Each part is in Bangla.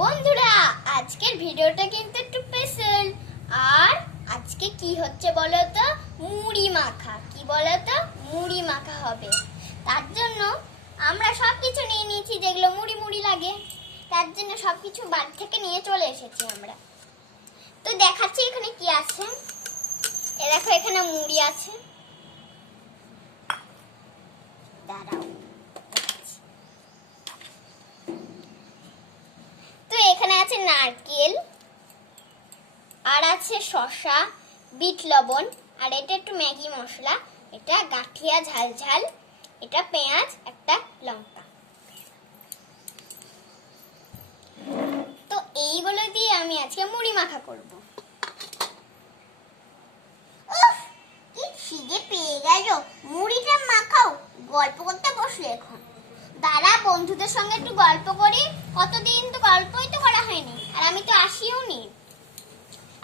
বন্ধুরা, আজকের ভিডিওটা কিন্তু একটু স্পেশাল। আর আজকে কি হচ্ছে বলো তো? মুড়ি মাখা। কি বলো তো? মুড়ি মাখা হবে। তার জন্য আমরা সবকিছু নিয়ে নিয়েছি যেগুলো মুড়ি মুড়ি লাগে। তার জন্য সবকিছু বাড়ি থেকে নিয়ে চলে এসেছি আমরা। তো দেখাচ্ছি এখানে কি আছে। এ দেখো, এখানে মুড়ি আছে। দাঁড়াও, তো এখানে আছে নারকেল, আর আছে শসা, বিট লবণ, আর এটা একটু ম্যাগি মশলা, এটা গাঠিয়া ঝাল ঝাল, এটা পেঁয়াজ, একটা লঙ্কা। তো এইগুলো দিয়ে আমি আজকে মুড়ি মাখা করব। উফ, কি খিদে পেয়ে গেল। মুড়িটা মাখাও, গল্প করতে বসলে এখন। দাঁড়া, বন্ধুদের সঙ্গে একটু গল্প করি। কতদিন তো গল্পই তো করা হয়নি, আর আমি তো আসিও নি।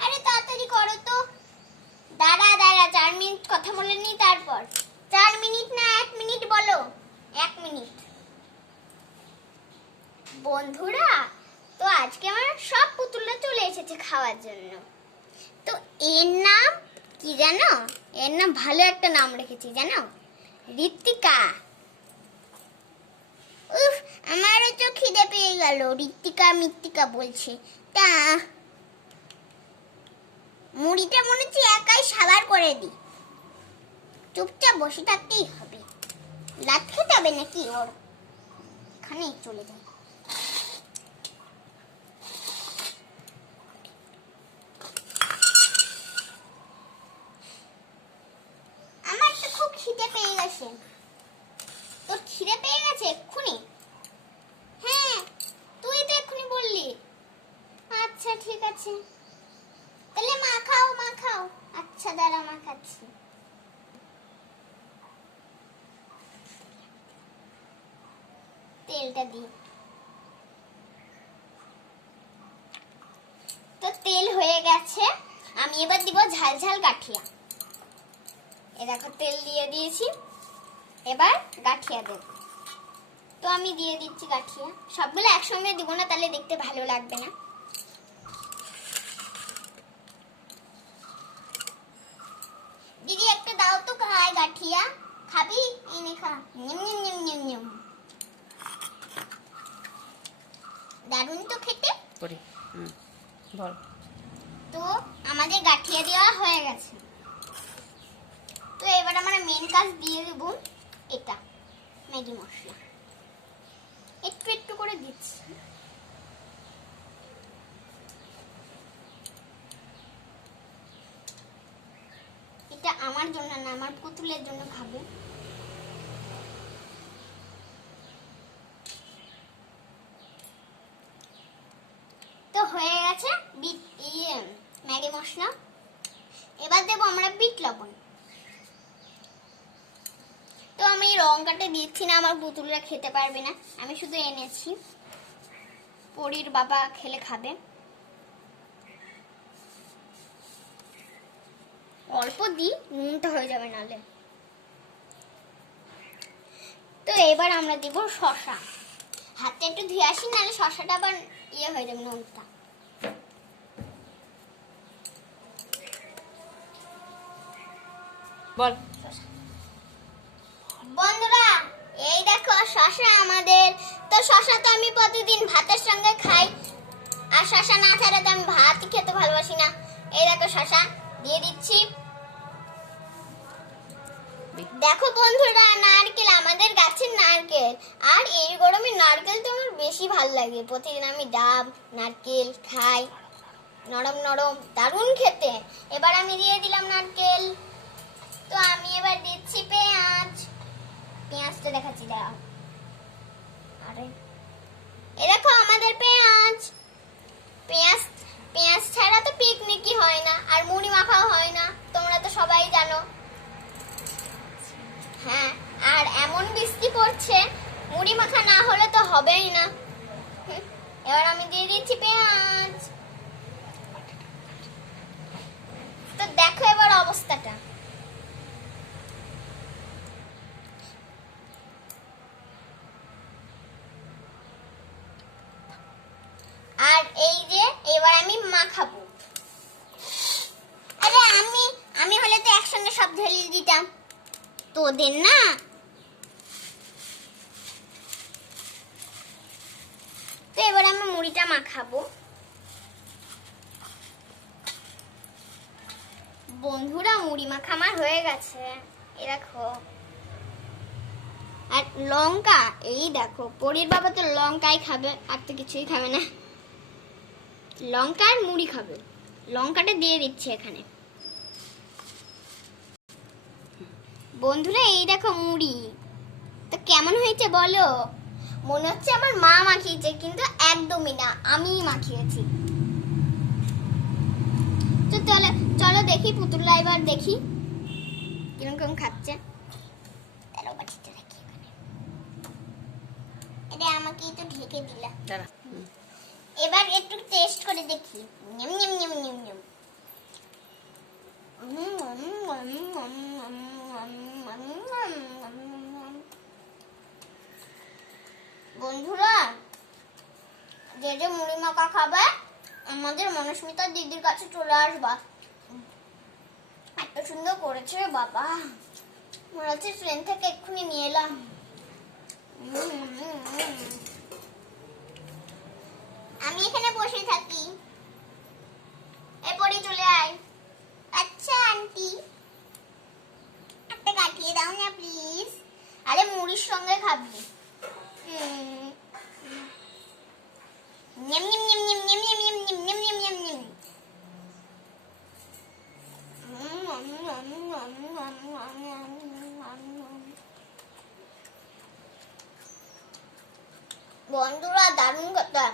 আরে তাড়াতাড়ি করো তো। দাঁড়া 4 মিনিট কথা বলে নি, তারপর 4 মিনিট না 1 মিনিট বলো। 1 মিনিট। বন্ধুরা, তো আজকে আমার সব পুতুলরা চলে এসেছে খাওয়ার জন্য। তো এর নাম কি জানো? এর নাম ভালো একটা নাম রেখেছি জানো, ঋত্বিকা। উফ, আমারও তো খিদে পেয়ে গেল। ঋত্বিকা মৃত্তিকা বলছে। তা মুড়িটা মনে হচ্ছে একাই সাবার করে দি। চুপচাপ বসে থাকতেই হবে। লাত খেতে হবে নাকি ওর? এখানেই চলে যায়। আমার তো খুব খিদে পেয়ে গেছে। তোর খিদে পেয়ে গেছে এক্ষুনি? হ্যাঁ, তুই তো এক্ষুনি বললি। আচ্ছা ঠিক আছে, তাহলে মাখাও মাখাও। আচ্ছা দাঁড়া, মাখাচ্ছি। তেলটা দিই। তো তেল হয়ে গেছে, আমি এবার দিব ঝাল ঝাল গাঠিয়া। এ দেখো, তেল দিয়ে দিয়েছি, এবার গাঠিয়া দেব। তো আমি দিয়ে দিচ্ছি গাঠিয়া। সবগুলো একসঙ্গে দিব না, তাহলে দেখতে ভালো লাগবে না। দিদি একটা দাও তো, খায় গাঠিয়া। খাবি? এনে খা। নিম নিম নিম নিম নিম। দারুণ তো খেতে। বল। তো আমাদের গাঠিয়া দেওয়া হয়ে গেছে। তো এবার আমরা মেন কাজ দিয়ে দেব এটা ম্যাগি মশলা। একটু একটু করে দিচ্ছি। এটা আমার জন্য না, আমার পুতুলের জন্য খাবো। তো হয়ে গেছে ম্যাগি মশলা। এবার দেবো আমরা বিট লবণ। তো আমি লঙ্কাটা দিচ্ছি না, আমার পুতুলরা খেতে পারবে না। আমি শুধু এনেছি, পরীর বাবা খেলে খাবে। অল্প দিই, নুনটা হয়ে যাবে নাহলে। তো এবার আমরা দিব শসা। হাতে একটু ধুয়ে আসি, নাহলে শসাটা আবার ইয়ে হয়ে যাবে, নুনটা। বল। বন্ধুরা, এই দেখো শসা আমাদের। তো শসা তো আমি প্রতিদিন ভাতের সঙ্গে খাই, আর শসা না ছাড়া তো আমি ভাত খেতে ভালোবাসি না। এই দেখো শসা দিয়ে দিচ্ছি। দেখো বন্ধুরা, নারকেল, আমাদের গাছের নারকেল। আর এই গরমে নারকেল তো আমার বেশি ভালো লাগে। প্রতিদিন আমি ডাব নারকেল খাই, নরম নরম, দারুণ খেতে। এবার আমি দিয়ে দিলাম নারকেল। তো আমি এবার দিচ্ছি পেঁয়াজ। পেঁয়াজটা দেখাচ্ছি, দাও। আরে এই দেখো আমাদের পেঁয়াজ। পেঁয়াজ পেঁয়াজ ছাড়া তো পিকনিকই হয় না, আর মুড়ি মাখাও হয় না, তোমরা তো সবাই জানো। হ্যাঁ, আর এমন বৃষ্টি পড়ছে, মুড়ি মাখা না হলে তো হবেই না। এবার আমি দিয়ে দিচ্ছি পেঁয়াজ। তো দেখো এবার অবস্থাটা। এবার আমি মাখাবো। আরে আমি হলে তো একসঙ্গে সব ঢেলে দিতাম, তোদের না। তো এবার আমি মুড়িটা মাখাবো। বন্ধুরা মুড়ি মাখা আমার হয়ে গেছে, এই দেখো। আর লঙ্কা, এই দেখো, পরীর বাবা তো লঙ্কাই খাবে, আর তো কিছুই খাবে না। লঙ্কা আর মুড়ি খাবে, লঙ্কাটা দিয়ে দিচ্ছি এখানে। বন্ধুরা এই দেখো মুড়ি, তো কেমন হয়েছে বলো? মনে হচ্ছে আমার মা মাখিয়েছে, কিন্তু একদমই না, আমিই মাখিয়েছি। তো চলো চলো দেখি পুতুলরা, এবার দেখি কিরকম খাচ্ছে। তারও বাটিটা রাখি এখানে, এটা আমাকে একটু ঢেকে দিলা। দাঁড়া। এবার একটু টেস্ট করে দেখি। নিম নিম নিম নিম নিম। বন্ধুরা, যে যে মুড়ি মাখা খাবে আমাদের মনস্মিতা দিদির কাছে চলে আসবা। এত সুন্দর করেছে বাবা, মনে হচ্ছে ট্রেন থেকে এক্ষুনি নিয়ে এলাম। আমি এখানে বসে থাকি, এরপরে চলে আয়। আচ্ছা আন্টি, একটা কাটিয়ে দাও না প্লিজ। আরে মুড়ির সঙ্গে খাবি। নিম নিম নিম নিম নিম নিম নিম নিম নিম নিম নিম। বন্ধুরা দারুণ কথা।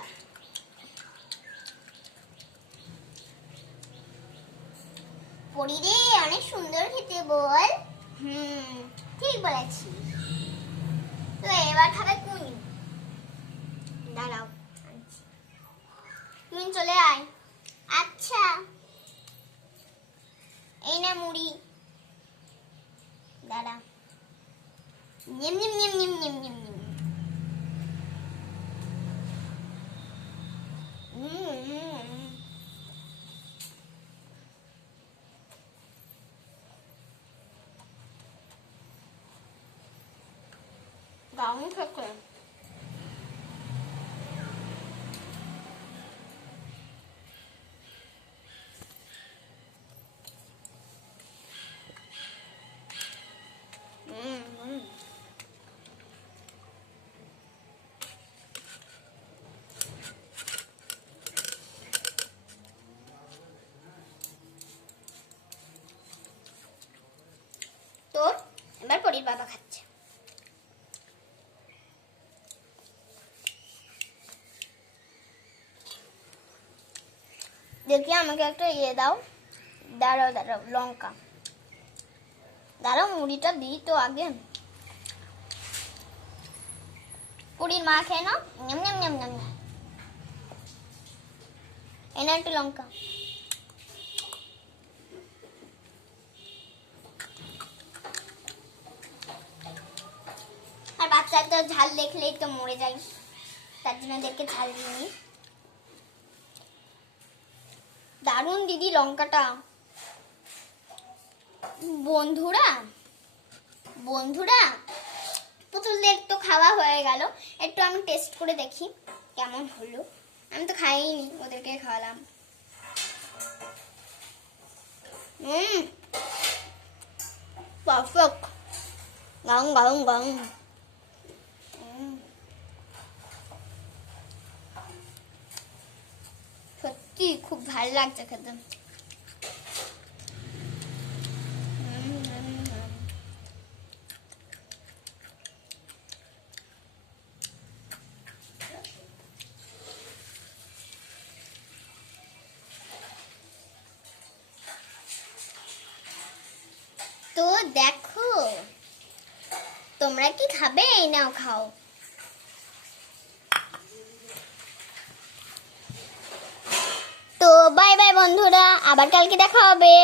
পরিরে অনেক সুন্দর খেতে বল। ঠিক বলেছি। তো এবার খাবে কুনি, দাঁড়াও তুই চলে আয়। আচ্ছা এই না মুড়ি, দাঁড়া। নিম নিম নিম নিম নিম নিম নিম। দারুণ খেতে। তো এবার পরীর বাবা খাচ্ছে। দেখি আমাকে একটা ইয়ে দাও। দাঁড়াও দাঁড়াও, লঙ্কা দাঁড়াও, মুড়িটা দিই তো আগে। পুরীর মা খেয়ে নাও। নিম নিম নিম নিম। এনে একটু লঙ্কা। আর বাচ্চা তো ঝাল দেখলেই তো মরে যায়, তার জন্য দেখে ঝাল দিইনি। দারুণ দিদি লঙ্কাটা। বন্ধুরা বন্ধুরা পুতুলদের তো খাওয়া হয়ে গেল, একটু আমি টেস্ট করে দেখি কেমন হলো। আমি তো খাইনি, ওদেরকে খাওয়ালাম। পারফেক্ট, গাং গাং গাং। সত্যি খুব ভালো লাগছে খেতে। তো দেখো, তোমরা কি খাবে? এই নাও খাও। তো বাই বাই বন্ধুরা, আবার কালকে দেখা হবে।